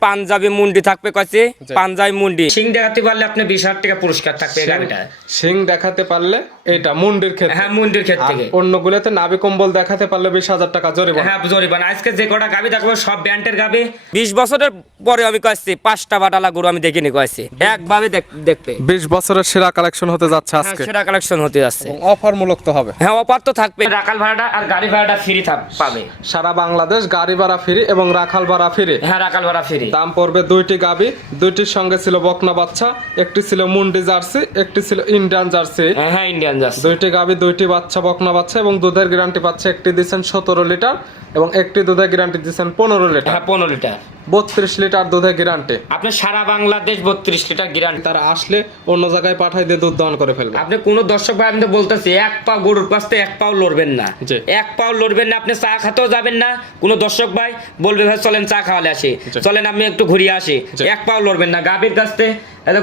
পাঞ্জাবি মুন্ডি থাকবে কয়েছে পাঞ্জাবি মুন্ডি। সিং দেখাতে পারলে আপনি বিশ হাজার টাকা পুরস্কার থাকবে এই গাড়িটা। সিং দেখাতে পারলে এটা মুন্ডির ক্ষেত্রে। হ্যাঁ মুন্ডির ক্ষেত্রে। অন্যগুলোতে নাভি কম্বল দেখাতে পারলে বিশ হাজার টাকা জরিমানা। হ্যাঁ জরিমানা। আজকে যে কটা গাবি থাকবে সব ব্যান্ডের গাবি। বিশ বছরের পরে আমি কয়েছি পাঁচটা বাটালা গরু আমি দেখিনি কয়েছি একভাবে দেখ- দেখবে। বিশ বছরের সেরা কালেকশন হতে যাচ্ছে হ্যাঁ, আজকে। সেটা কালেকশন হতে যাচ্ছে। অফার মূলক তো হবে। হ্যাঁ অফার তো থাকবে রাখাল ভাড়াটা আর গাড়ি ভাড়াটা ফ্রি পাবে। সারা বাংলাদেশ গাড়ি ভাড়া ফ্রি এবং রাখাল ভাড়া ফ্রি। হ্যাঁ রাখাল ভাড়া ফ্রি। দাম পড়বে দুইটি গাবি দুইটির সঙ্গে ছিল বকনা বাচ্চা একটি ছিল মুন্ডি জার্সি একটি ছিল ইন্ডিয়ান জার্সি। হ্যাঁ হ্যাঁ ইন্ডিয়ান জার্সি। দুইটি গাবি দুইটি বাচ্চা বকনা বাচ্চা এবং দুধের গ্যারান্টি পাচ্ছে একটি দিচ্ছেন সতেরো লিটার এবং একটি দুধের গ্যারান্টি দিচ্ছেন পনেরো লিটার। হ্যাঁ পনেরো লিটার। বত্রিশ লিটার দুধের গ্যারান্টি আপনি সারা বাংলাদেশ বত্রিশ লিটার গ্যারান্টি তারা আসলে অন্য জায়গায় পাঠাই দিয়ে দুধ দহন করে ফেলবে। আপনি কোনো দর্শক ভাই আমি তো বলতেছি এক পা গরুর পাশ থেকে এক পাও লড়বেন না। জি। এক পাও লড়বেন না আপনি চা খেতেও যাবেন না। কোনো দর্শক ভাই বলবে ভাই চলেন চা খাওয়ালে আসি। জি। চলেন আমি একটু ঘুরিয়ে আসি। জি। এক পাও লড়বেন না। গাভীর কাছ থেকে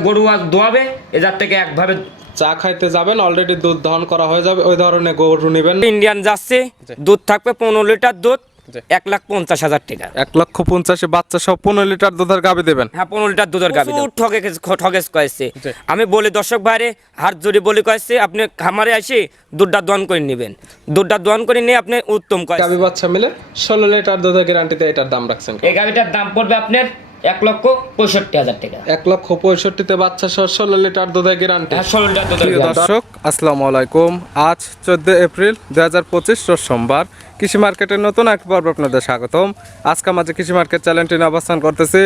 গরু আজ দোয়াবে এজার থেকে একভাবে চা খাইতে যাবেন অলরেডি দুধ দহন করা হয়ে যাবে। ওই ধরনের গরু নেবেন ইন্ডিয়ান যাচ্ছে দুধ থাকবে পনেরো লিটার দুধ। এক লাখ পঞ্চাশ হাজার টাকা। এক লক্ষ পঞ্চাশে বাচ্চা সহ পনেরো লিটার দুধের গাবি দেবেন। হ্যাঁ পনেরো লিটার দুধের গাভী ঠকে ঠগেস কয়েছে। আমি বলি দর্শক ভাইরে হাত জোরে বলি কয়েছে আপনি খামারে আসি দুধটা দন করে নেবেন। দুধটা দোয়ান করে নিয়ে আপনি উত্তম গাবি বাচ্চা মিলে ষোলো লিটার দুধের গ্যারান্টিতে এটার দাম রাখছেন। এই গাড়িটার দাম পড়বে আপনার এক লক্ষ পঁয়ষট্টি হাজার টাকা। এক লক্ষ পঁয়ষট্টিতে বাচ্চা সহ ষোলো লিটার দুধে গ্যারান্টি ষোলো লিটার দর্শক আসসালামু আলাইকুম। আজ চোদ্দ এপ্রিল দুই হাজার পঁচিশ সোমবার। কৃষি মার্কেটের নতুন এক পর্ব আপনাদের স্বাগতম। আজকে আমাদের কৃষি মার্কেট চ্যানেলটি অবস্থান করতেছি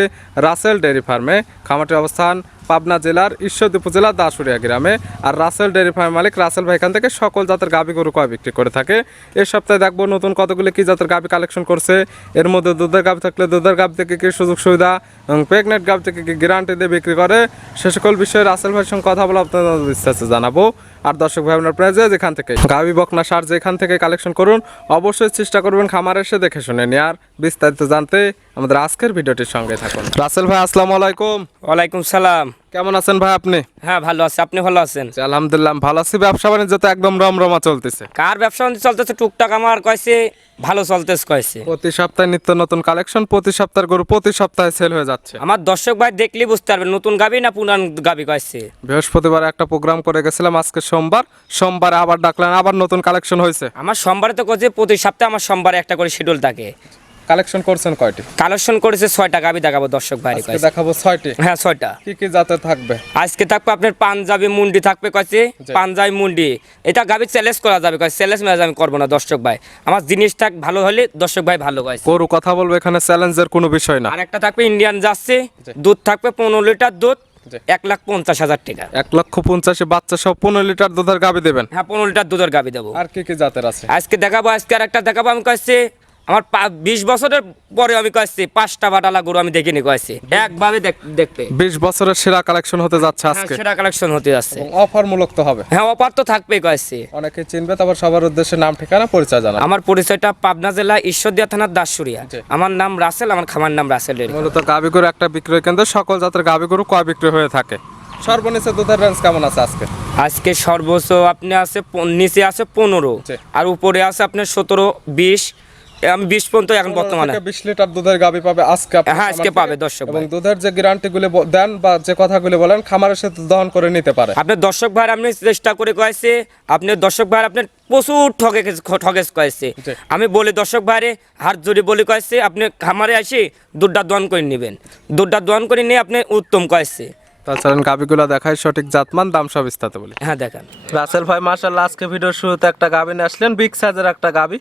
রাসেল ডেয়ারি ফার্মে। খামারটির অবস্থান পাবনা জেলার ঈশ্বরদী উপজেলার দাসুরিয়া গ্রামে। আর রাসেল ডেয়ারি ফার্ম মালিক রাসেল ভাই এখান থেকে সকল জাতের গাভি গরু কয় বিক্রি করে থাকে। এই সপ্তাহে দেখব নতুন কতগুলো কি জাতের গাভি কালেকশন করছে। এর মধ্যে দুধের গাভি থাকলে দুধের গাভি থেকে কি সুযোগ সুবিধা এবং প্রেগনেন্ট গাভি থেকে কি গ্যারান্টি দিয়ে বিক্রি করে, সে সকল বিষয়ে রাসেল ভাইয়ের সঙ্গে কথা বলে আপনাদের বিস্তারিত জানাব। আর দর্শক ভাই, আপনার প্রায় যেখান থেকে গাভি, বকনা, সার যেখান থেকে কালেকশন করুন, অবশ্যই চেষ্টা করবেন খামার এসে দেখে শুনে নেওয়ার বিস্তারিত জানতে আমাদের আজকের ভিডিওটির সঙ্গে থাকুন। রাসেল ভাই, আসসালামু আলাইকুম। ওয়ালাইকুম সালাম। কেমন আছেন ভাই আপনি? হ্যাঁ ভালো আছে। আপনি ভালো আছেন? আলহামদুলিল্লাহ ভালো আছি। ব্যবসা বাণিজ্য তো একদম রমরমা চলতেছে। কার ব্যবসা বাণিজ্য চলতেছে? টুকটাক আমার কয়েছে ভালো চলতেছে কয়েছে প্রতি সপ্তাহে নিত্য নতুন কালেকশন প্রতি সপ্তাহের গরু প্রতি সপ্তাহে সেল হয়ে যাচ্ছে। আমার দর্শক ভাই দেখলেই বুঝতে পারবেন নতুন গাবি না পুরান গাবি কয়েছে বৃহস্পতিবার একটা প্রোগ্রাম করে গেছিলাম আজকে সোমবার। সোমবার আবার ডাকলেন আবার নতুন কালেকশন হয়েছে আমার সোমবারে তো করছে প্রতি সপ্তাহে আমার সোমবারে একটা করে শিডিউল থাকে। কালেকশন করছেন কয়টি? কালেকশন করেছে ছয়টা গাবি দেখাবো দর্শক ভাই আজকে দেখাবো ছয়টি। হ্যাঁ ছয়টা। কি কি জাতে থাকবে? আজকে থাকবে আপনার পাঞ্জাবি মুন্ডি থাকবে কয়েছে পাঞ্জাবি মুন্ডি। এটা গাবি চ্যালেঞ্জ করা যাবে কয়েছে চ্যালেঞ্জ ম্যাচ আমি করব না দর্শক ভাই। আমার জিনিস থাক ভালো হলে দর্শক ভাই ভালো কয়েছে গরু কথা বলব এখানে চ্যালেঞ্জের কোনো বিষয় না। আর একটা থাকবে ইন্ডিয়ান যাচ্ছে দুধ থাকবে পনেরো লিটার দুধ এক লাখ পঞ্চাশ হাজার টাকা। এক লক্ষ পঞ্চাশে বাচ্চা সহ পনেরো লিটার দুধের গাবি দেবেন? হ্যাঁ পনেরো লিটার দুধের গাবি দেবো। আর কি কি জাতের আছে? আজকে দেখাবো আজকে আর একটা দেখাবো আমি কয়েছি আমার বিশ বছরের পরে আমি কয়েছি পাঁচটা বাটালা গরু আমি দেখিনি কয়েছি। একভাবে দেখ- দেখবে বিশ বছরের সেরা কালেকশন হতে যাচ্ছে হ্যাঁ, আজকে। সেটা কালেকশন হতে যাচ্ছে। অফার মূলক তো হবে। হ্যাঁ অপার তো থাকবে কয়েছি। অনেকে চিনবে তারপর সবার উদ্দেশ্যে নাম ঠিকানা পরিচয় জানা আমার পরিচয়টা পাবনা জেলা ঈশ্বরদিয়া থানার দাসুরিয়া। আমার নাম রাসেল আমার খামার নাম রাসেল। মূলত গাবি গরু একটা বিক্রয় কেন্দ্র সকল জাতের গাবি গরু কয় বিক্রয় হয়ে থাকে? সর্বনিচে দুধের রেঞ্জ কেমন আছে আজকে? আজকে সর্বোচ্চ আপনি আছে নিচে আছে পনেরো আর উপরে আছে আপনার সতেরো বিশ আমি বিশ পর্যন্ত এখন বর্তমানে। বিশ লিটার দুধের গাবি পাবে আজকে হ্যাঁ, আজকে পাবে। দর্শক এবং। দুধের যে গ্যারান্টি গুলি দেন বা যে কথাগুলি বলেন খামারের সাথে দহন করে নিতে পারে। আপনার দর্শক ভাই আপনি চেষ্টা করে কয়েছে আপনার দর্শক ভাই আপনার প্রচুর ঠকে ঠগেস কয়েছে। আমি বলি দর্শক ভাইরে হাত জড়ি বলি কয়েছে আপনি খামারে আসি দুধটা দহন করে নেবেন। দুধটা দহন করে নিয়ে আপনি উত্তম কয়েছে। তাছাড়া গাবিগুলো দেখায় সঠিক জাতমান দাম সব বিস্তারিত বলি। হ্যাঁ দেখান। রাসেল ভাই মার্শাল্লাহ আজকে ভিডিওর শুরুতে একটা গাবি নিয়ে আসলেন বিগ সাইজের একটা গাবি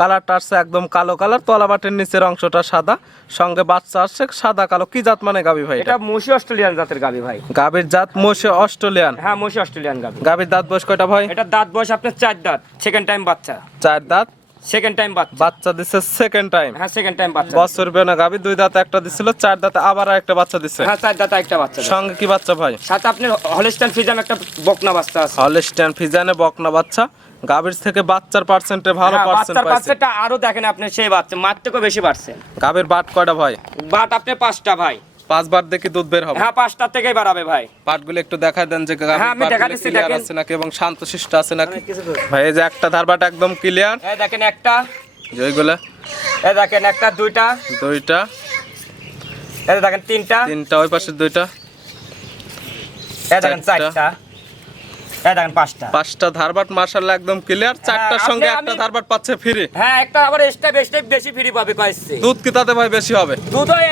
কালারটা আসছে একদম কালো কালার তলা বাটের নিচের অংশটা সাদা সঙ্গে বাচ্চা আসছে সাদা কালো। কি জাত মানে গাবি ভাই এটা? মসি অস্ট্রেলিয়ান জাতের গাবি ভাই। গাবির জাত মোশে অস্ট্রেলিয়ান। হ্যাঁ মসি অস্ট্রেলিয়ান গাবি গাবির দাঁত বয়স কয়টা ভাই? এটা দাঁত বয়স আপনার চার দাঁত সেকেন্ড টাইম বাচ্চা। চার দাঁত? সেকেন্ড টাইম বাচ্চা। বাচ্চা দিচ্ছে সেকেন্ড টাইম হ্যাঁ সেকেন্ড টাইম বাচ্চা। বছর বেনা গাবি দুই দাঁতে একটা দিছিল চার দাঁতে আবার একটা বাচ্চা দিচ্ছে হ্যাঁ চার দাঁত একটা বাচ্চা সঙ্গে কি বাচ্চা ভাই? সাথে আপনার হলিস্টান ফিজাম একটা বকনা বাচ্চা আছে। হলস্টাইন ফিজানে বকনা বাচ্চা। গাবির থেকে বাচ্চার পার্সেন্টে ভালো হ্যাঁ, পার্সেন্ট বাচ্চার পাইছে। আরও দেখেন আপনি সেই বাচ্চা মার থেকেও বেশি বাড়ছে? গাবির বাট কয়টা ভাই? বাট আপনি পাঁচটা ভাই। পাঁচবার দেখি দুধ বের হবে। হ্যাঁ পাঁচটা থেকেই বাড়াবে ভাই। পাটগুলো একটু দেখায় দেন যে গাভীর হ্যাঁ, আমি দেখা দিচ্ছি, দেখেন। আছে নাকি এবং শান্তশিষ্ট আছে নাকি? ভাই এই যে একটা ধারবাট একদম ক্লিয়ার এই দেখেন একটা। যেগুলো এই দেখেন একটা দুইটা। দুইটা। এটা দেখেন তিনটা। তিনটা ওই পাশে দুইটা। এটা দেখেন চারটা। এটা দেখেন পাঁচটা। পাঁচটা ধারবাট মার্শাল্লাহ একদম ক্লিয়ার চারটার সঙ্গে একটা ধারবাট পাচ্ছে ফ্রি হ্যাঁ একটা আবার বেশি বেশি ফ্রি পাবে কয়েছে দুধ কি তাতে ভাই বেশি হবে?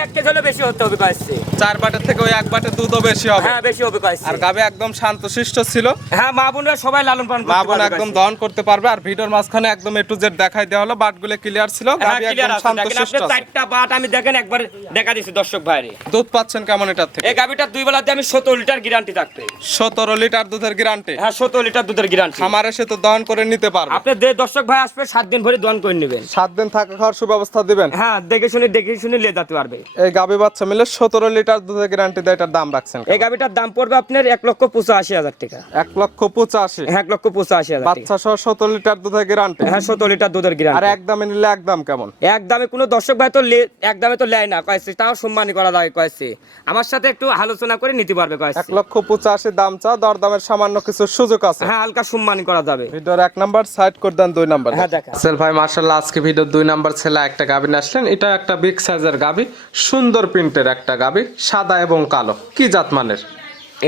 এক কেজি হলে বেশি হতে হবে কয়েছে চার বাটের থেকে ওই এক বাটে দুধও বেশি হবে। হ্যাঁ বেশি হবে কয়েছে আর গাবে একদম শান্তশিষ্ট ছিল। হ্যাঁ মা বোনরা সবাই লালন পালন মা করতে বোন পারবে একদম দহন করতে পারবে। আর ভিডিওর মাঝখানে একদম এ টু জেড দেখাই দেওয়া হলো বাটগুলো ক্লিয়ার ছিল। হ্যাঁ গাবি একদম শান্তশিষ্ট চারটা বাট আমি দেখেন একবার দেখা দিছি দর্শক ভাইরে। দুধ পাচ্ছেন কেমন এটার থেকে? এই গাবিটা দুই বেলাতে আমি সতেরো লিটার গ্যারান্টি থাকবে। সতেরো লিটার দুধের গ্যারান্টি হ্যাঁ সতেরো লিটার দুধের গ্যারান্টি খামারে সে তো দহন করে নিতে পারবে। আপনি যে দর্শক ভাই আসবে সাত দিন ভরে দোয়ান করে নেবেন। দিন থাকা খাওয়ার সুব্যবস্থা দিবেন? হ্যাঁ দেখে শুনে দেখে শুনে নিয়ে যেতে পারবে। এই গাবি বাচ্চা মিলে সতেরো লিটার দুধের গ্যারান্টি দিয়ে এটার দাম রাখছেন এই গাবিটার দাম পড়বে আপনার লক্ষ পঁচাশি হাজার টাকা। লক্ষ পঁচাশি? হ্যাঁ এক লক্ষ পঁচাশি হাজার বাচ্চা সহ সতেরো লিটার দুধের গ্যারান্টি হ্যাঁ সতেরো লিটার দুধের আর গ্যারান্টি এক দামে নিলে এক দাম কেমন? এক দামে কোনো দর্শক ভাই তো লে- এক দামে তো লেয় না কয়েছে তাও সম্মানী করা যায় কয়েছে। আমার সাথে একটু আলোচনা করে নিতে পারবে কয়েছে। এক লক্ষ পঁচাশি দাম চা দর দামের সামান্য কিছু সুযোগ আছে। হ্যাঁ হালকা সম্মানী করা যাবে। ভিডিওর এক নাম্বার সাইড করে দেন দুই নাম্বার। হ্যাঁ, দেখা। সেল ভাই মার্শাল্লাহ আজকে ভিডিওর দুই নাম্বার ছেলে একটা গাবি আসলেন। এটা একটা বিগ সাইজের গাবি সুন্দর প্রিন্টের একটা গাবি সাদা এবং কালো। কি জাত মানের?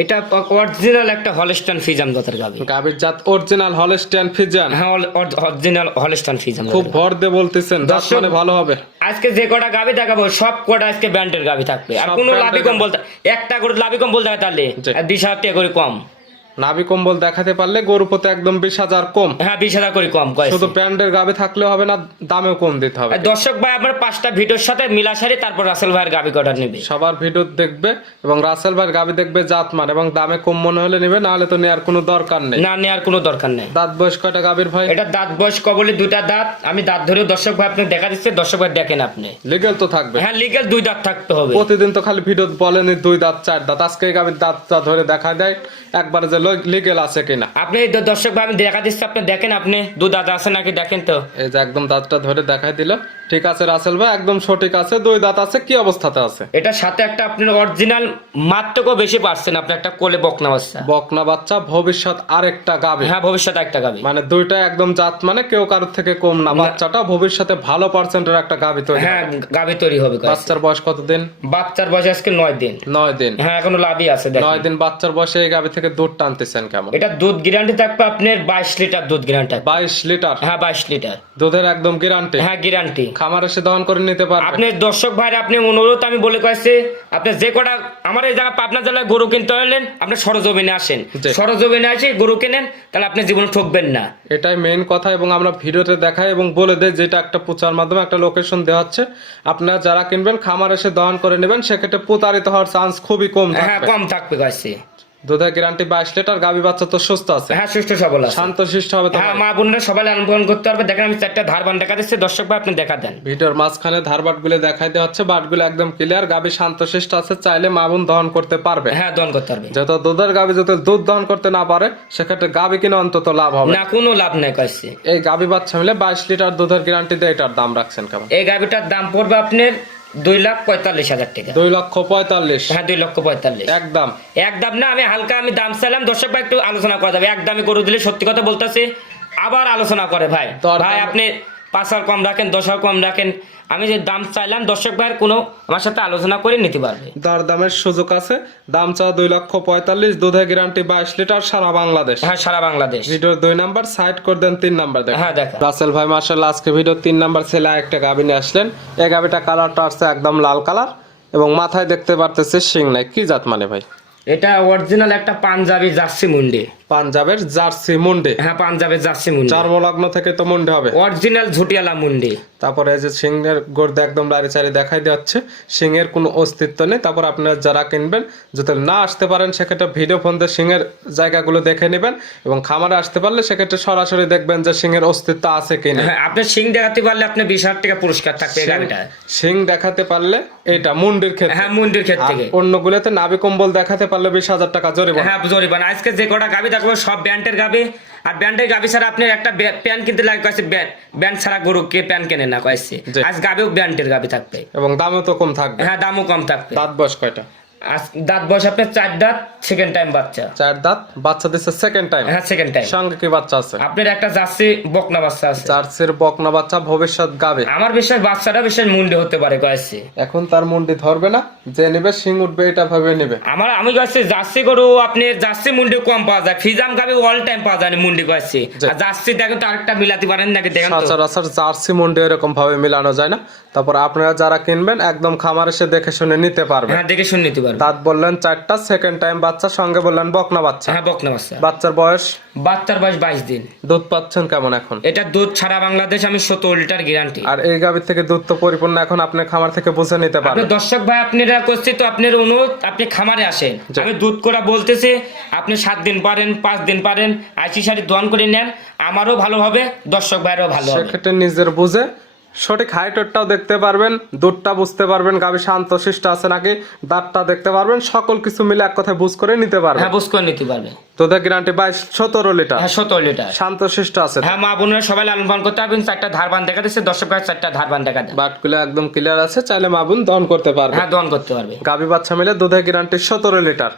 এটা অরিজিনাল একটা হলস্টান ফিজাম জাতের গাবি গাবির জাত অরিজিনাল হলস্টিয়ান ফিজান হ্যাঁ অরিজিনাল হলস্টান ফিজাম খুব ভর দিয়ে বলতেছেন জাত মানে ভালো হবে। আজকে যে কটা গাবি দেখাবো সব কটা আজকে ব্যান্ডের গাবি থাকবে। আর কোনো লাভি কম বলতে একটা করে লাভি কম বলতে হয় তাহলে। টাকা করে কম। নাভি কম্বল দেখাতে পারলে গরু পথে একদম বিশ হাজার কম। হ্যাঁ বিশ হাজার করে কম শুধু প্যান্ডের গাবি থাকলে হবে না দামেও কম দিতে হবে। দর্শক ভাই আমার পাঁচটা ভিডিওর সাথে মিলাসারি তারপর রাসেল ভাইয়ের গাবি কটা নেবে? সবার ভিডিও দেখবে এবং রাসেল ভাইয়ের গাবি দেখবে জাত মান এবং দামে কম মনে হলে নেবে নাহলে তো নেওয়ার কোনো দরকার নেই। না নেওয়ার কোনো দরকার নেই। দাঁত বয়স কয়টা গাবির ভাই? এটা দাঁত বয়স কবলে দুইটা দাঁত আমি দাঁত ধরেও দর্শক ভাই আপনি দেখা দিচ্ছে দর্শক ভাই দেখেন আপনি। লিগেল তো থাকবে। হ্যাঁ লিগেল দুই দাঁত থাকতে হবে। প্রতিদিন তো খালি ভিডিও বলেনি দুই দাঁত চার দাঁত। আজকে গাবির দাঁতটা ধরে দেখা দেয়। একবারে যে লিগেল আছে কিনা। আপনি দর্শক ভাই আমি দেখা দিচ্ছি আপনি দেখেন আপনি দু দাদা আছে নাকি দেখেন তো। এই যে একদম দাঁতটা ধরে দেখাই দিল। ঠিক আছে রাসেল ভাই একদম সঠিক আছে দুই দাঁত আছে কি অবস্থাতে আছে? এটার সাথে একটা আপনার অরিজিনাল মাত্রকেও বেশি পারছেন আপনি একটা কোলে বকনা বাচ্চা। বকনা বাচ্চা ভবিষ্যৎ আরেকটা গাবি। হ্যাঁ ভবিষ্যৎ একটা গাবি। মানে দুইটা একদম জাত মানে কেউ কারোর থেকে কম না বাচ্চাটা ভবিষ্যতে ভালো পার্সেন্টের একটা গাবি তৈরি হ্যাঁ। গাবি তৈরি হবে। বাচ্চার বয়স কতদিন? বাচ্চার বয়স আজকে নয় দিন। নয় দিন। হ্যাঁ এখনও লাভই আছে নয় দিন বাচ্চার বয়সে এই গাবি থেকে দুধ টানতেছেন কেমন? এটা দুধ গ্যারান্টি থাকবে আপনার বাইশ লিটার দুধ গ্যারান্টি বাইশ লিটার? হ্যাঁ বাইশ লিটার। দুধের একদম গ্যারান্টি হ্যাঁ গ্যারান্টি খামার এসে দহন করে নিতে পারবে। আপনি দর্শক ভাইরা আপনি অনুরোধ আমি বলে কয়েছি আপনি যে কটা আমার এই জায়গা পাবনা জেলায় গরু কিনতে হলেন আপনি সরজমিনে আসেন। সরজমিনে আসে গরু কেনেন তাহলে আপনি জীবনে ঠকবেন না। এটাই মেইন কথা এবং আমরা ভিডিওতে দেখাই এবং বলে দেই যেটা একটা প্রচার মাধ্যমে একটা লোকেশন দেওয়া হচ্ছে। আপনারা যারা কিনবেন খামার এসে দহন করে নেবেন সেক্ষেত্রে প্রতারিত হওয়ার চান্স খুবই কম হ্যাঁ থাকবে। কম থাকবে কয়েছি। দুধের গ্যারান্টি বাইশ লিটার গাবি বাচ্চা তো সুস্থ আছে। হ্যাঁ সুস্থ সবল আছে। শান্ত শিষ্ট হবে তো হ্যাঁ মা বোনরা সবাই লালন করতে পারবে। দেখেন আমি চারটা ধারবান দেখা দিচ্ছি। দর্শক ভাই আপনি দেখা দেন। ভিডিওর মাঝখানে ধার বাটগুলো দেখাই দেওয়া হচ্ছে। বাটগুলো একদম ক্লিয়ার গাবি শান্তশিষ্ট আছে চাইলে মা বোন দহন করতে পারবে। হ্যাঁ দন করতে পারবে। যত দুধের গাবি যদি দুধ দহন করতে না পারে সেক্ষেত্রে গাবি কিনে অন্তত লাভ হবে। না কোনো লাভ নাই কয়েছি এই গাবি বাচ্চা মিলে বাইশ লিটার দুধের গ্যারান্টি দিয়ে এটার দাম রাখছেন কেমন? এই গাভিটার দাম পড়বে আপনার দুই লাখ পঁয়তাল্লিশ হাজার টাকা। দুই লক্ষ পঁয়তাল্লিশ। হ্যাঁ দুই লক্ষ পঁয়তাল্লিশ। একদম একদম না আমি হালকা আমি দাম চাইলাম। দর্শক ভাই একটু আলোচনা করা যাবে। একদমই করে গরু দিলে সত্যি কথা বলতেছে। আবার আলোচনা করে ভাই ভাই আপনি পাঁচ হাজার কম রাখেন দশ হাজার কম রাখেন। আমি যে দাম চাইলাম দর্শক ভাইয়ের কোনো আমার সাথে আলোচনা করে নিতে পারবে। দর দামের সুযোগ আছে দাম চাওয়া দুই লক্ষ পঁয়তাল্লিশ দুধের গ্যারান্টি বাইশ লিটার সারা বাংলাদেশ। হ্যাঁ সারা বাংলাদেশ। ভিডিওর দুই নাম্বার সাইড করে দেন তিন নাম্বার দেখ হ্যাঁ দেখা রাসেল ভাই মার্শাল্লাহ আজকে ভিডিও তিন নাম্বার ছেলে একটা গাবি নিয়ে আসলেন। এই গাবিটা কালারটা আসছে একদম লাল কালার এবং মাথায় দেখতে পারতেছে শিং নাই। কি জাত মানে ভাই? এটা অরিজিনাল একটা পাঞ্জাবি জার্সি মুন্ডি। পাঞ্জাবের জার্সি মুন্ডে। হ্যাঁ পাঞ্জাবের জার্সি মুন্ডি। চর্মলগ্ন থেকে তো মুন্ডে হবে। অরিজিনাল ঝুটিয়ালা মুন্ডি। তারপরে যে সিংহের গোর্দে একদম লারি চারি দেখাই যাচ্ছে সিংহের কোনো অস্তিত্ব নেই। তারপর আপনারা যারা কিনবেন যদি না আসতে পারেন সেক্ষেত্রে ভিডিও ফোন দিয়ে সিংহের জায়গাগুলো দেখে নেবেন এবং খামারে আসতে পারলে সেক্ষেত্রে সরাসরি দেখবেন যে সিংহের অস্তিত্ব আছে কিনা হ্যাঁ আপনি সিং দেখাতে পারলে আপনি বিশ হাজার টাকা পুরস্কার থাকবে গাভিটা সিং দেখাতে পারলে এটা মুন্ডির ক্ষেত্রে। হ্যাঁ মুন্ডির ক্ষেত্রে। অন্যগুলোতে নাভি কম্বল দেখাতে পারলে বিশ হাজার টাকা জরিমানা। হ্যাঁ জরিমানা। আজকে যে কটা গাবি করব সব ব্যান্ডের গাবে। আর ব্যান্ডের গাবি ছাড়া আপনার একটা প্যান কিনতে লাগে কয়েছে ব্যান্ড ছাড়া গরু কে প্যান কেনে না কয়েছে। আজ গাবেও ব্যান্ডের গাবি থাকবে। এবং দামও তো কম থাকবে। হ্যাঁ দামও কম থাকবে। দাঁত বয়স কয়টা? দাঁত বয়স আপনার চার দাঁত সেকেন্ড টাইম বাচ্চা। চার দাঁত বাচ্চা দিচ্ছে সেকেন্ড টাইম হ্যাঁ সেকেন্ড টাইম সঙ্গে কি বাচ্চা আছে? আপনার একটা জার্সি বকনা বাচ্চা আছে। জার্সির বকনা বাচ্চা ভবিষ্যৎ গাবে। আমার বিশ্বাস বাচ্চাটা বিশেষ মুন্ডে হতে পারে কয়েছে। এখন তার মুন্ডি ধরবে না যে নিবে শিং উঠবে এটা ভাবে নিবে। আমার আমি কয়েছি জার্সি গরু আপনি জার্সি মুন্ডি কম পাওয়া যায়। ফিজাম গাবি অল টাইম পাওয়া যায় মুন্ডি কয়েছে। আর জার্সি দেখেন তো আরেকটা মিলাতে পারেন নাকি দেখেন সচরাচর জার্সি মুন্ডি এরকম ভাবে মিলানো যায় না। তারপর আপনারা যারা কিনবেন একদম খামার এসে দেখে শুনে নিতে পারবেন। হ্যাঁ দেখে শুনে নিতে পারবেন দাঁত বললেন চারটা সেকেন্ড টাইম বাচ্চা সঙ্গে বললেন বকনা বাচ্চা। হ্যাঁ বকনা বাচ্চা। বাচ্চার বয়স? বাচ্চার বয়স বাইশ দিন। দুধ পাচ্ছেন কেমন এখন? এটা দুধ ছাড়া বাংলাদেশ আমি সত্তর লিটার গ্যারান্টি আর এই গাভীর থেকে দুধ তো পরিপূর্ণ এখন আপনি খামার থেকে বুঝে নিতে পারবেন। দর্শক ভাই আপনারা করছি তো আপনার অনুরোধ আপনি খামারে আসেন। আমি দুধ করে বলতেছি আপনি সাত দিন পারেন পাঁচ দিন পারেন আইসি সারি দোয়ান করে নেন আমারও ভালো হবে দর্শক ভাইয়েরও ভালো সেক্ষেত্রে নিজের বুঝে সঠিক হাইটটাও দেখতে পারবেন দুধটা বুঝতে পারবেন গাভী শান্ত শিষ্ট আছে নাকি দাঁতটা দেখতে পারবেন সকল কিছু মিলে এক কথায় বুঝ করে নিতে পারবেন। হ্যাঁ বুঝ করে নিতে পারবে দুধের গ্যারান্টি বাইশ সতেরো লিটার হ্যাঁ সত্তর লিটার শান্ত শিষ্ট আছে। হ্যাঁ মা বোনেরা সবাই লালন পালন করতে পারবেন চারটা ধারবান দেখা দিচ্ছে দর্শক ভাই চারটা ধারবান দেখা দেয় বাটগুলো একদম ক্লিয়ার আছে চাইলে মা বোন দহন করতে পারবে। হ্যাঁ দোয়ান করতে পারবে। গাভী বাচ্চা মিলে দুধের গ্যারান্টি সতেরো লিটার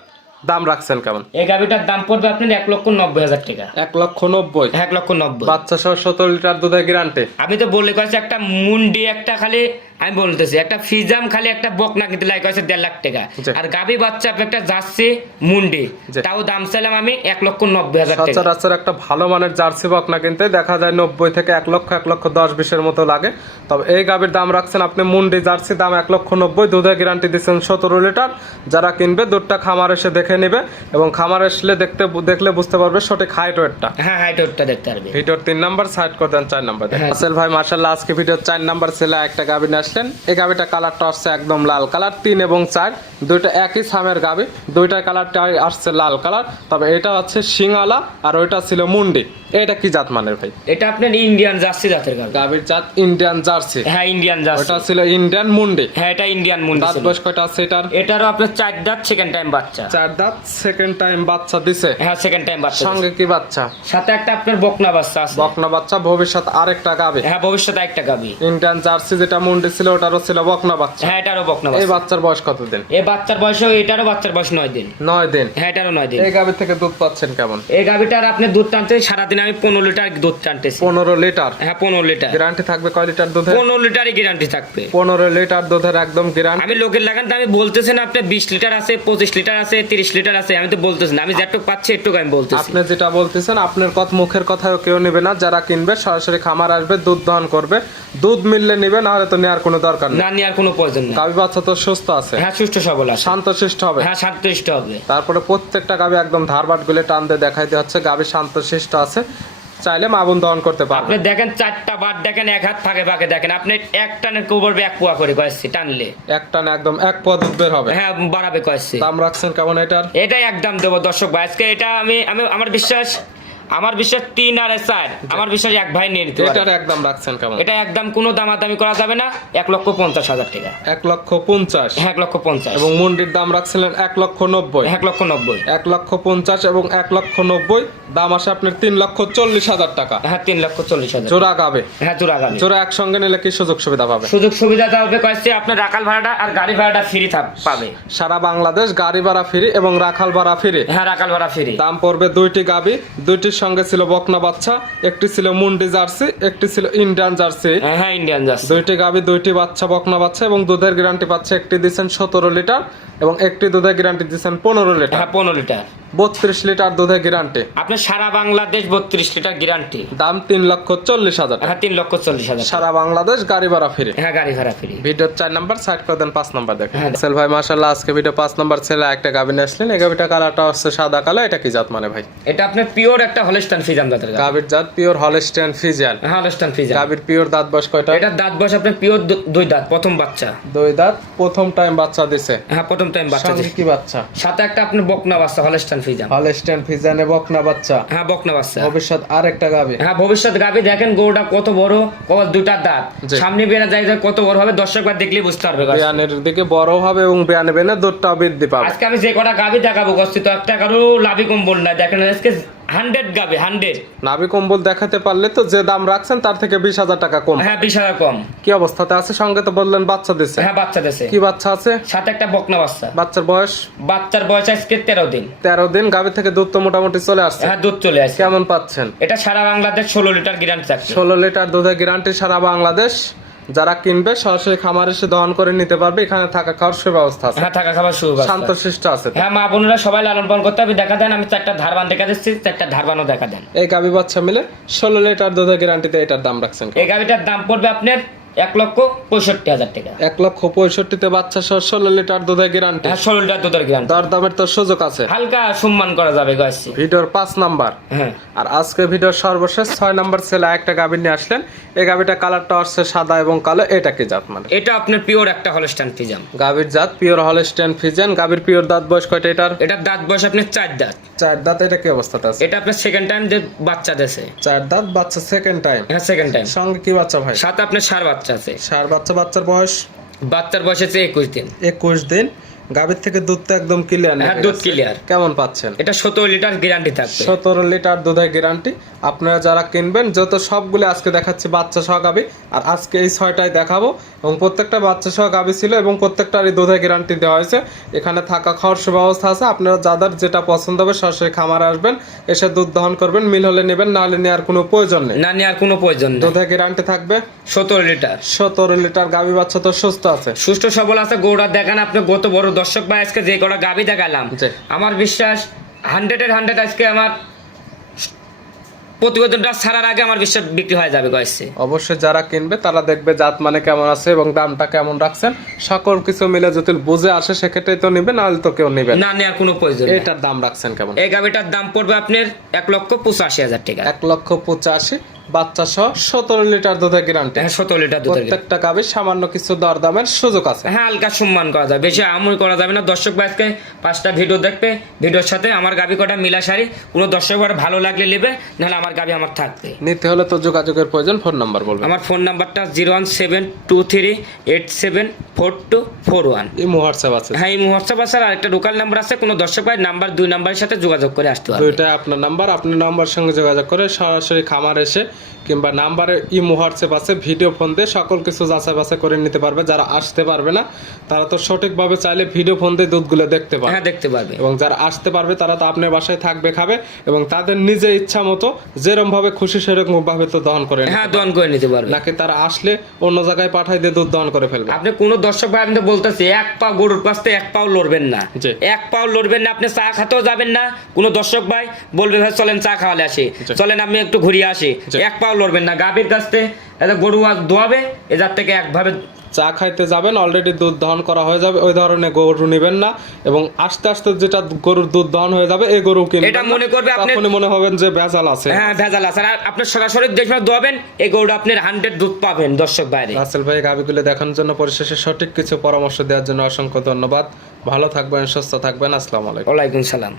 দাম রাখছেন কেমন? এই গাভিটার দাম পড়বে আপনার এক লক্ষ নব্বই হাজার টাকা। এক লক্ষ নব্বই? এক লক্ষ নব্বই। বাচ্চা সহ সতেরো লিটার দুধের গ্যারান্টি আমি তো বলে কয়েছি একটা মুন্ডি একটা খালি আমি বলতেছি একটা ফিজাম খালি একটা বকনা কিনতে লাইক কয়েছে দেড় লাখ টাকা। আর গাভি বাচ্চা একটা যাচ্ছে মুন্ডি। তাও দাম চাইলাম আমি এক লক্ষ নব্বই হাজার টাকা। সচরাচর একটা ভালো মানের জার্সি বকনা কিনতে দেখা যায় নব্বই থেকে এক লক্ষ এক লক্ষ দশ বিশের মতো লাগে। তবে এই গাভীর দাম রাখছেন আপনি মুন্ডি জার্সি দাম এক লক্ষ নব্বই দুধের গ্যারান্টি দিচ্ছেন সতেরো লিটার। যারা কিনবে দুধটা খামার এসে দেখে নেবে এবং খামার আসলে দেখতে দেখলে বুঝতে পারবে সঠিক হাইট ওয়েটটা হ্যাঁ হাইট ওটা দেখতে পারবে। ভিডিওর তিন নাম্বার সাইড করে দেন চার নাম্বার হ্যাঁ। আসেল ভাই মার্শাল্লাহ আজকে ভিডিওর চার নাম্বার ছেলে একটা গাভী নিয়ে আসলেন এই গাভীটা কালারটা আসছে একদম লাল। কালার তিন এবং চার। দুইটা একই সামের গাভী দুইটার কালারটা আসছে লাল কালার তবে এটা হচ্ছে সিংওয়ালা আর ওইটা ছিল মুন্ডি। এটা কি জাত মানের ভাই? এটা আপনার ইন্ডিয়ান জার্সি জাতের গাভি গাভীর জাত ইন্ডিয়ান জার্সি। হ্যাঁ ইন্ডিয়ান জার্সি। ওটা ছিল ইন্ডিয়ান মুন্ডি। হ্যাঁ এটা ইন্ডিয়ান মুন্ডি দাঁত। বয়স কয়টা আছে এটার? এটারও আপনার চার দাঁত সেকেন্ড টাইম বাচ্চা। চার দাঁত সেকেন্ড টাইম বাচ্চা দিছে। হ্যাঁ সেকেন্ড টাইম বাচ্চা সঙ্গে কি বাচ্চা? সাথে একটা আপনার বকনা বাচ্চা আছে। বকনা বাচ্চা ভবিষ্যৎ আরেকটা গাবি। হ্যাঁ ভবিষ্যতে একটা গাভি ইন্ডিয়ান জার্সি যেটা মুন্ডি ছিল ওটারও ছিল বকনা বাচ্চা। হ্যাঁ এটারও বকনা বাচ্চা। এই বাচ্চার বয়স কতদিন? এই বাচ্চার বয়সও এটারও বাচ্চার বয়স নয় দিন। নয় দিন। হ্যাঁ এটারও নয় দিন। এই গাভীর থেকে দুধ পাচ্ছেন কেমন? এই গাভিটার আপনি দুধ টানতে সারাদিন আমি পনেরো লিটার দুধ টানতেছি। পনেরো লিটার? হ্যাঁ পনেরো লিটার। গ্যারান্টি থাকবে কয় লিটার দুধের? পনেরো লিটারই গ্যারান্টি থাকবে। পনেরো লিটার দুধের একদম গ্যারান্টি? আমি লোকের লাগান তো আমি বলতেছি না আপনি বিশ লিটার আছে পঁচিশ লিটার আছে তিরিশ লিটার আছে আমি তো বলতেছি না। আমি যেটুকু পাচ্ছি একটু আমি বলতেছি। আপনি যেটা বলতেছেন আপনার কথা মুখের কথা কেউ নেবে না। যারা কিনবে সরাসরি খামার আসবে দুধ দহন করবে। দুধ মিললে নিবে না হলে তো নেওয়ার কোনো দরকার না নেওয়ার কোনো প্রয়োজন নেই। গাভী বাচ্চা তো সুস্থ আছে। হ্যাঁ সুস্থ সবল। আছে শান্তশিষ্ট হবে। হ্যাঁ সাতত্রিশটা হবে। তারপরে প্রত্যেকটা গাভী একদম ধারবাট গুলে টান দিয়ে দেখাইতে হচ্ছে গাভী শান্তশিষ্ট আছে। চাইলে মাবুন দহন করতে পারবে। আপনি দেখেন চারটা বার দেখেন এক হাত ফাঁকে ফাঁকে দেখেন আপনি এক টানের কোবর এক পোয়া করে কয়েছি টানলে। এক টান একদম এক পদ দুধ বের হবে। হ্যাঁ বাড়াবে কয়েছি। দাম রাখছেন কেমন এটার? এটাই একদম দেবো দর্শক ভাই। আজকে এটা আমি আমি আমার বিশ্বাস আমার বিশ্বাস তিন আর চার। আমার বিশ্বাস এক ভাই নিয়ে নিতে এটার একদম রাখছেন কেমন? এটা একদম কোনো দামাদামি করা যাবে না এক লক্ষ পঞ্চাশ হাজার টাকা। এক লক্ষ পঞ্চাশ। এক লক্ষ পঞ্চাশ। এবং মুন্ডির দাম রাখছিলেন এক লক্ষ নব্বই। এক লক্ষ নব্বই। এক লক্ষ পঞ্চাশ এবং এক লক্ষ নব্বই দাম আসে আপনার তিন লক্ষ চল্লিশ হাজার টাকা। হ্যাঁ তিন লক্ষ চল্লিশ হাজার। জোড়া গাবে। হ্যাঁ জোড়া গাড়ি জোড়া একসঙ্গে নিলে কি সুযোগ সুবিধা পাবে? সুযোগ সুবিধা হবে কয়েছে আপনার রাখাল ভাড়াটা আর গাড়ি ভাড়াটা ফ্রি পাবে। সারা বাংলাদেশ গাড়ি ভাড়া ফ্রি এবং রাখাল ভাড়া ফ্রি হ্যাঁ রাখাল ভাড়া ফ্রি দাম পড়বে দুইটি গাবি দুইটির সঙ্গে ছিল বকনা বাচ্চা একটি ছিল মুন্ডি জার্সি একটি ছিল ইন্ডিয়ান জার্সি। হ্যাঁ হ্যাঁ ইন্ডিয়ান জার্সি। দুইটি গাবি দুইটি বাচ্চা বকনা বাচ্চা এবং দুধের গ্যারান্টি পাচ্ছে একটি দিচ্ছেন সতেরো লিটার এবং একটি দুধের গ্যারান্টি দিচ্ছেন পনেরো লিটার। হ্যাঁ পনেরো লিটার। বত্রিশ লিটার দুধের গ্যারান্টি। আপনি সারা বাংলাদেশ বত্রিশ লিটার গ্যারান্টি? দাম তিন লক্ষ চল্লিশ হাজার হ্যাঁ তিন লক্ষ চল্লিশ হাজার সারা বাংলাদেশ গাড়ি ভাড়া ফিরে। হ্যাঁ গাড়ি ভাড়া ফ্রি। ভিডিওর চার নাম্বার সাইড করে দেন পাঁচ নাম্বার দেখেন। হ্যাঁ। সেল ভাই মাশাল্লাহ আজকে ভিডিও পাঁচ নাম্বার ছেলে একটা গাভি নিয়ে আসলেন। এই গাভিটা কালারটা হচ্ছে সাদা কালো এটা কি জাত মানে ভাই? এটা আপনার পিওর একটা হলস্টান জাত পিওর হলস্টেন হ্যাঁ হলস্টান গাভির পিওর দাঁত বয়স কয়টা? এটার দাঁত বয়স আপনার পিওর দুই দাঁত প্রথম বাচ্চা। দুই দাঁত প্রথম টাইম বাচ্চা দিছে। হ্যাঁ প্রথম টাইম বাচ্চা দিছে। কি বাচ্চা? সাথে একটা আপনার বকনা বাচ্চা হলস্টান ফিজাম হলস্টেন ফিজিয়ানে বকনা বাচ্চা। হ্যাঁ বকনা বাচ্চা। ভবিষ্যৎ আরেকটা গাভি। হ্যাঁ ভবিষ্যৎ গাবি দেখেন গরুটা কত বড় কত দুটা দাঁত। সামনে বেড়া যায় কত বড় হবে দর্শকবার দেখলেই বুঝতে পারবে। বিয়ানের দিকে বড় হবে এবং বিয়ানে বেনে দুধটাও বৃদ্ধি পাবে। আজকে আমি যে কটা গাবি দেখাবো কষ্ট তো একটা কারও বল না দেখেন আজকে হান্ড্রেড গাবে হান্ড্রেড। নাভি কম্বল দেখাতে পারলে তো যে দাম রাখছেন তার থেকে বিশ হাজার টাকা কম। হ্যাঁ বিশ হাজার কম। কি অবস্থাতে আছে? সঙ্গে তো বললেন বাচ্চা দিচ্ছে হ্যাঁ বাচ্চা দেশে কি বাচ্চা আছে? সাথে একটা বকনা বাচ্চা। বাচ্চার বয়স? বাচ্চার বয়স আজকে তেরো দিন। তেরো দিন গাভী থেকে দুধ তো মোটামুটি চলে আসছে। হ্যাঁ দুধ চলে আসে কেমন পাচ্ছেন? এটা সারা বাংলাদেশ ষোলো লিটার গ্যারান্টি থাকছে। ষোলো লিটার দুধের গ্যারান্টি সারা বাংলাদেশ। যারা কিনবে সরাসরি খামার এসে দহন করে নিতে পারবে এখানে থাকা খাওয়ার সুব্যবস্থা আছে। হ্যাঁ থাকা খাওয়ার সুব্যবস্থা শান্ত শিষ্ট আছে হ্যাঁ মা বোনেরা সবাই লালন পালন করতে হবে। দেখা দেন আমি চারটা ধারবান দেখা দিচ্ছি চারটা ধারবানও দেখা দেন। এই গাবি বাচ্চা মিলে ষোলো লিটার দুধের গ্যারান্টিতে এটার দাম রাখছেন এই গাবিটার দাম পড়বে আপনার এক লক্ষ পঁয়ষট্টি হাজার টাকা। এক লক্ষ পঁয়ষট্টিতে বাচ্চা সহ ষোলো লিটার দুধের গ্যারান্টি হ্যাঁ ষোলো লিটার দুধের গ্রাম দর দামের তো সুযোগ আছে। হালকা সম্মান করা যাবে গাছছি ভিডিওর পাঁচ নাম্বার। হ্যাঁ। আর আজকে ভিডিওর সর্বশেষ ছয় নাম্বার ছেলে একটা গাভী নিয়ে আসলেন। এই গাভীটা কালারটা আসছে সাদা এবং কালো এটা কি জাত মানে? এটা আপনার পিওর একটা হলস্টান ফিজাম গাভীর জাত পিওর হলস্টেন ফিজেন গাভীর পিওর দাঁত বয়স কয়টা এটার? এটার দাঁত বয়স আপনার চার দাঁত। চার দাঁত এটা কি অবস্থাতে আছে? এটা আপনার সেকেন্ড টাইম যে বাচ্চা দেশে চার দাঁত বাচ্চা সেকেন্ড টাইম হ্যাঁ সেকেন্ড টাইম সঙ্গে কি বাচ্চা ভাই? সাথে আপনার সার বাচ্চা। আছে। সার বাচ্চা বাচ্চার বয়স? বাচ্চার বয়স আছে একুশ দিন। একুশ দিন। গাভীর থেকে দুধ তো একদম ক্লিয়ার হ্যাঁ দুধ ক্লিয়ার কেমন পাচ্ছেন? এটা সতেরো লিটার গ্যারান্টি থাকবে। সতেরো লিটার দুধের গ্যারান্টি আপনারা যারা কিনবেন যত সবগুলো আজকে দেখাচ্ছি বাচ্চা সহ গাবি আর আজকে এই ছয়টায় দেখাবো। এবং প্রত্যেকটা বাচ্চা সহ গাবি ছিল এবং প্রত্যেকটারই দুধের গ্যারান্টি দেওয়া হয়েছে। এখানে থাকা খাওয়ার সুব্যবস্থা আছে। আপনারা যাদের যেটা পছন্দ হবে সরাসরি খামারে আসবেন এসে দুধ দহন করবেন মিল হলে নেবেন না হলে নেওয়ার কোনো প্রয়োজন নেই। না নেওয়ার কোনো প্রয়োজন নেই। দুধের গ্যারান্টি থাকবে। সতেরো লিটার সতেরো লিটার গাবি বাচ্চা তো সুস্থ আছে। সুস্থ সবল আছে গৌড়া দেখান আপনি গত বড় দর্শক ভাই আজকে যে কটা গাবি দেখালাম আমার বিশ্বাস হান্ড্রেডের হান্ড্রেড আজকে আমার প্রতিবেদনটা ছাড়ার আগে আমার বিশ্বাস বিক্রি হয়ে যাবে গয়েছে অবশ্যই যারা কিনবে তারা দেখবে জাত মানে কেমন আছে এবং দামটা কেমন রাখছেন। সকল কিছু মিলে যদি বুঝে আসে সেক্ষেত্রে তো নিবে নাহলে তো কেউ নিবে না। না নেওয়ার কোনো প্রয়োজন এটার দাম রাখছেন কেমন? এই গাবিটার দাম পড়বে আপনার এক লক্ষ পঁচাশি হাজার টাকা। এক লক্ষ পঁচাশি বাচ্চা সহ সতেরো লিটার দুধের গ্যারান্টি হ্যাঁ সতেরো লিটার দুধের গাভী। প্রত্যেকটা গাভীর সামান্য কিছু দর দামের সুযোগ আছে। হ্যাঁ হালকা সম্মান করা যাবে বেশি আমল করা যাবে না। দর্শক ভাইকে পাঁচটা ভিডিও দেখবে। ভিডিওর সাথে আমার গাবি কটা মিলা সারি কোনো দর্শক ভালো লাগলে নেবে নাহলে আমার গাবি আমার থাকবে। নিতে হলে তো যোগাযোগের প্রয়োজন ফোন নাম্বার বলবেন। আমার ফোন নাম্বারটা zero one seven two three eight seven four two four one এই হোয়াটসঅ্যাপ আছে। হ্যাঁ এই হোয়াটসঅ্যাপ আছে। আর একটা লোকাল নাম্বার আছে। কোনো দর্শক ভাই নাম্বার দুই নাম্বারের সাথে যোগাযোগ করে আসতে পারবে। দুইটাই আপনার নাম্বার আপনার নাম্বার সঙ্গে যোগাযোগ করে সরাসরি খামার এসে কিংবা নাম্বারে ইমো হোয়াটসঅ্যাপ আছে ভিডিও ফোন দিয়ে সকল কিছু যাচাই বাছাই করে নিতে পারবে। যারা আসতে পারবে না তারা তো সঠিকভাবে চাইলে ভিডিও ফোন দিয়ে দুধগুলো দেখতে পারবে। হ্যাঁ দেখতে পারবে। এবং যারা আসতে পারবে তারা তো আপনার বাসায় থাকবে খাবে এবং তাদের নিজে ইচ্ছা মতো যেরকম ভাবে খুশি সেরকম ভাবে তো দহন করে হ্যাঁ দন করে নিতে পারবে। নাকি তারা আসলে অন্য জায়গায় পাঠাই দিয়ে দুধ দহন করে ফেলবে? আপনি কোনো দর্শক ভাই আমি তো বলতেছি এক পাও গরুর পাশে এক পাও লড়বেন না। এক পাও লড়বেন না আপনি চা খাতেও যাবেন না। কোনো দর্শক ভাই বলবে ভাই চলেন চা খাওয়ালে আসি। চলেন আমি একটু ঘুরিয়ে আসি। এক পাও লড়বেন না। গাভীর কাছ এটা গরু আর দোয়াবে এজার থেকে একভাবে চা খাইতে যাবেন অলরেডি দুধ দহন করা হয়ে যাবে ওই ধরনের গরু নেবেন না এবং আস্তে আস্তে যেটা গরুর দুধ দহন হয়ে যাবে এই গরু কিনবেন এটা মনে করবে আপনি- তখনই মনে হবেন যে ভেজাল আছে। হ্যাঁ ভেজাল আছে। আর আপনার সরাসরি দেখবেন দোয়াবেন এই গরুটা আপনার হান্ড্রেড দুধ পাবেন দর্শক বাইরে রাসেল ভাই গাবিগুলো দেখানোর জন্য পরিশেষে সঠিক কিছু পরামর্শ দেওয়ার জন্য অসংখ্য ধন্যবাদ। ভালো থাকবেন সুস্থ থাকবেন। আসসালামু আলাইকুম। ওয়ালাইকুম সালাম।